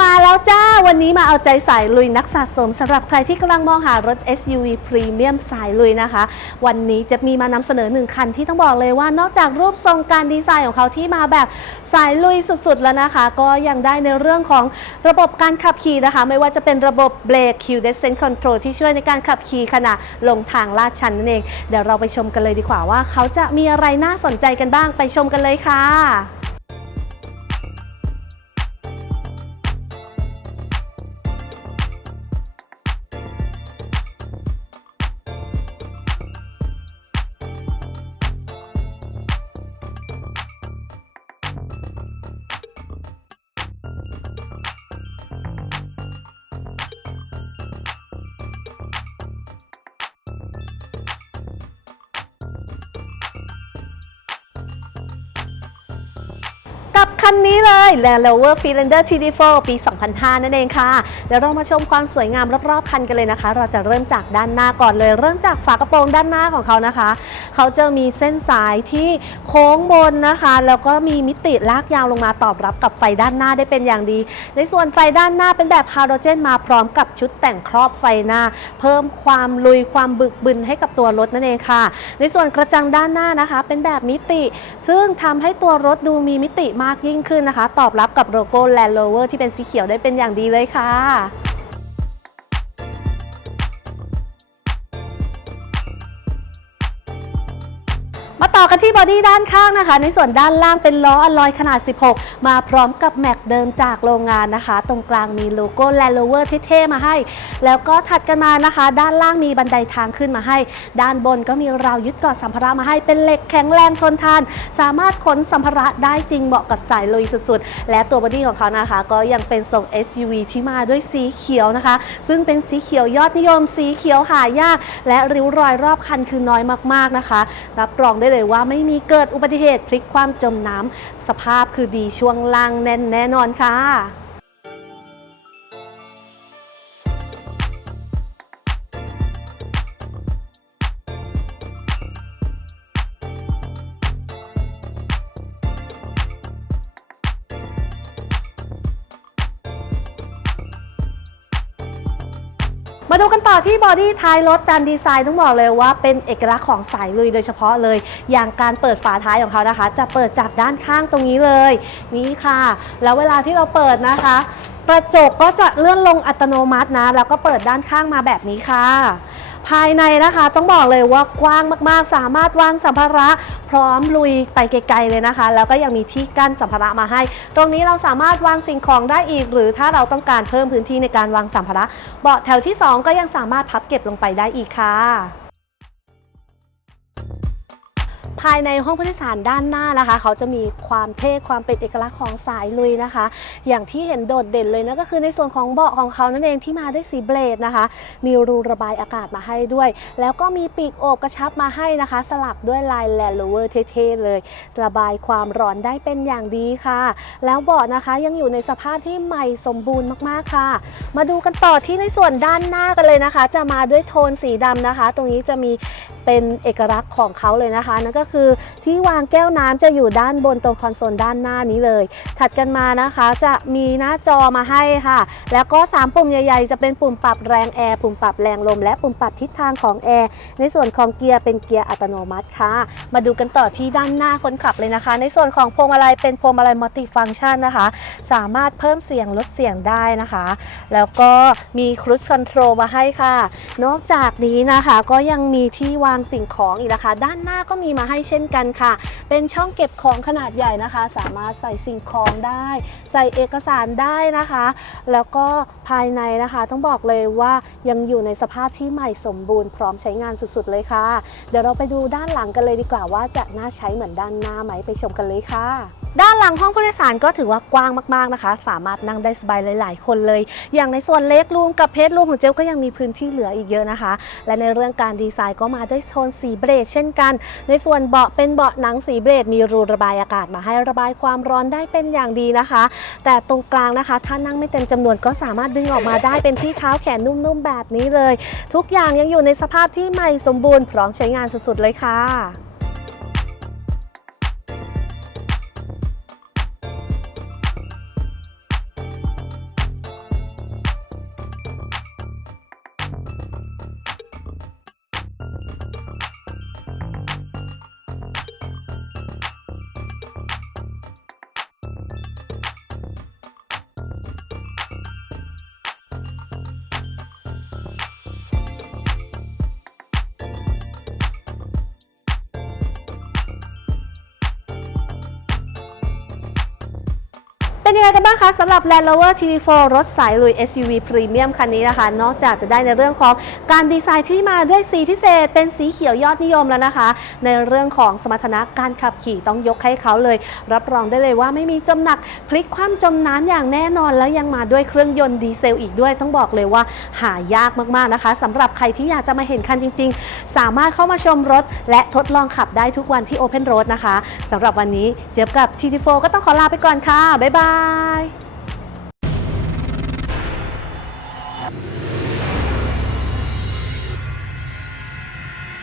มาแล้วจ้า วันนี้มาเอาใจสายลุยนักสะสมสำหรับใครที่กำลังมองหารถ SUV พรีเมียมสายลุยนะคะ วันนี้จะมีมานำเสนอหนึ่งคันที่ต้องบอกเลยว่านอกจากรูปทรงการดีไซน์ของเขาที่มาแบบสายลุยสุดๆแล้วนะคะ ก็ยังได้ในเรื่องของระบบการขับขี่นะคะ ไม่ว่าจะเป็นระบบเบรก Q Descent Control ที่ช่วยในการขับขี่ขณะลงทางลาดชันนั่นเอง เดี๋ยวเราไปชมกันเลยดีกว่าว่า เขาจะมีอะไรน่าสนใจกันบ้างไปชมกันเลยค่ะ กับคันนี้เลย Land Rover Freelander TD4 ปี 2005 นั่นเองค่ะ เดี๋ยวเรามาชมความสวยงามรอบๆคันกันเลยนะคะ เราจะเริ่มจากด้านหน้าก่อนเลย เริ่มจากฝากระโปรงด้านหน้าของเขานะคะ เขาจะมีเส้นสายที่โค้งบนนะคะ แล้วก็มีมิติลากยาวลงมาตอบรับกับไฟด้านหน้าได้เป็นอย่างดี ในส่วนไฟด้านหน้าเป็นแบบฮาโลเจนมาพร้อมกับชุดแต่งครอบไฟหน้า เพิ่มความลุยความบึกบึนให้กับตัวรถนั่นเองค่ะ ในส่วนกระจังด้านหน้านะคะ เป็นแบบมิติ ซึ่งทำให้ตัวรถดูมีมิติมากยิ่งขึ้นนะคะ ตอบรับกับโลโก้ Land Rover ที่เป็นสีเขียวได้เป็นอย่างดีเลยค่ะ มาต่อกันที่บอดี้ด้านข้างนะคะ ในส่วนด้านล่างเป็นล้ออลลอยขนาด 16 มาพร้อมกับแม็กเดิมจากโรงงานนะคะ ตรงกลางมีโลโก้ Land Rover เท่ๆมาให้ แล้วก็ถัดกันมานะคะ ด้านล่างมีบันไดทางขึ้นมาให้ ด้านบนก็มีราวยึดเกาะสัมภาระมาให้เป็นเหล็กแข็งแรงทนทาน สามารถขนสัมภาระได้จริงเหมาะกับสายลุยสุดๆ และตัวบอดี้ของเขานะคะ ก็ยังเป็นทรง SUV ที่มาด้วยสีเขียวนะคะ ซึ่งเป็นสีเขียวยอดนิยมสีเขียวหายาก และริ้วรอยรอบคันคือน้อยมากๆนะคะ รับรองได้เลยว่าไม่มีเกิดอุบัติเหตุพลิกความจมน้ำสภาพคือดีช่วงล่างแน่นแน่นอนค่ะ มาดูกันต่อที่บอดี้ท้ายรถการดีไซน์ต้องบอกเลยว่าเป็นเอกลักษณ์ของสายลุยโดยเฉพาะเลย อย่างการเปิดฝาท้ายของเขานะคะ จะเปิดจากด้านข้างตรงนี้เลย นี่ค่ะ แล้วเวลาที่เราเปิดนะคะ กระจกก็จะเลื่อนลงอัตโนมัตินะ แล้วก็เปิดด้านข้างมาแบบนี้ค่ะ ภายในนะคะ ต้องบอกเลยว่ากว้างมากๆ สามารถวางสัมภาระพร้อมลุยไปไกลๆเลยนะคะ แล้วก็ยังมีที่กั้นสัมภาระมาให้ ตรงนี้เราสามารถวางสิ่งของได้อีก หรือถ้าเราต้องการเพิ่มพื้นที่ในการวางสัมภาระ เบาะแถวที่ 2 ก็ยังสามารถพับเก็บลงไปได้อีกค่ะ ภายในห้องผู้โดยสารด้านหน้านะคะ เขาจะมีความเท่ความเป็นเอกลักษณ์ของสายลุยนะคะ อย่างที่เห็นโดดเด่นเลยนะก็คือในส่วนของเบาะของเขานั่นเองที่มาด้วยสีเบลดนะคะ มีรูระบายอากาศมาให้ด้วย แล้วก็มีปีกโอบกระชับมาให้นะคะ สลับด้วยลายแลนด์โรเวอร์เท่ๆเลย ระบายความร้อนได้เป็นอย่างดีค่ะ แล้วเบาะนะคะยังอยู่ในสภาพที่ใหม่สมบูรณ์มากๆค่ะ มาดูกันต่อที่ในส่วนด้านหน้ากันเลยนะคะ จะมาด้วยโทนสีดำนะคะ ตรงนี้จะมี เป็นเอกลักษณ์ของเขาเลยนะคะนั่นก็คือที่วางแก้วน้ำจะอยู่ด้านบนตรงคอนโซลด้านหน้านี้เลย ถัดกันมานะคะจะมีหน้าจอมาให้ค่ะ แล้วก็ 3 ปุ่มใหญ่ๆ จะเป็นปุ่มปรับแรงแอร์ปุ่มปรับแรงลมและปุ่มปรับทิศทางของแอร์ในส่วนของเกียร์เป็นเกียร์อัตโนมัติค่ะ มาดูกันต่อที่ด้านหน้าคนขับเลยนะคะ ในส่วนของพวงมาลัยเป็นพวงมาลัยมัลติฟังก์ชันนะคะ สามารถเพิ่มเสียงลดเสียงได้นะคะ แล้วก็มีครู i คอนโทรลมาให้ค่ะ นอกจากนี้นะคะก็ยังมีที่วางางสิ่งของอีกนะคะ ด้านหน้าก็มีมาให้เช่นกันค่ะ เป็นช่องเก็บของขนาดใหญ่นะคะ สามารถใส่สิ่งของได้ ใส่เอกสารได้นะคะ แล้วก็ภายในนะคะต้องบอกเลยว่ายังอยู่ในสภาพที่ใหม่สมบูรณ์พร้อมใช้งานสุดๆเลยค่ะ เดี๋ยวเราไปดูด้านหลังกันเลยดีกว่าว่าจะน่าใช้เหมือนด้านหน้าไหมไปชมกันเลยค่ะ ด้านหลังห้องผู้โดยสารก็ถือว่ากว้างมากๆนะคะ สามารถนั่งได้สบายหลาย ๆ คนเลย อย่างในส่วนเล็กรูมกับเพจรูมของเจลก็ยังมีพื้นที่เหลืออีกเยอะนะคะ และในเรื่องการดีไซน์ก็มาด้วยโทนสีเบรดเช่นกัน ในส่วนเบาะเป็นเบาะหนังสีเบรดมีรูระบายอากาศมาให้ระบายความร้อนได้เป็นอย่างดีนะคะ แต่ตรงกลางนะคะถ้านั่งไม่เต็มจำนวนก็สามารถดึงออกมาได้เป็นที่เท้าแขนนุ่มๆแบบนี้เลย ทุกอย่างยังอยู่ในสภาพที่ใหม่สมบูรณ์พร้อมใช้งานสุดๆเลยค่ะ เป็นยังไงกันบ้างคะสำหรับ Land Rover TT4 รถสายลุย SUV พรีเมียมคันนี้นะคะ นอกจากจะได้ในเรื่องของการดีไซน์ที่มาด้วยสีพิเศษ เป็นสีเขียวยอดนิยมแล้วนะคะ ในเรื่องของสมรรถนะการขับขี่ต้องยกให้เขาเลย รับรองได้เลยว่าไม่มีจมหนักพลิกคว่ำจมน้ำอย่างแน่นอน แล้วยังมาด้วยเครื่องยนต์ดีเซลอีกด้วย ต้องบอกเลยว่าหายากมากๆนะคะสำหรับใครที่อยากจะมาเห็นคันจริง ๆ สามารถเข้ามาชมรถ และทดลองขับได้ทุกวันที่ Open Road นะคะสำหรับวันนี้เจี๊ยบกับ TT4 ก็ต้องขอลาไปก่อนค่ะบ๊ายบาย Bye.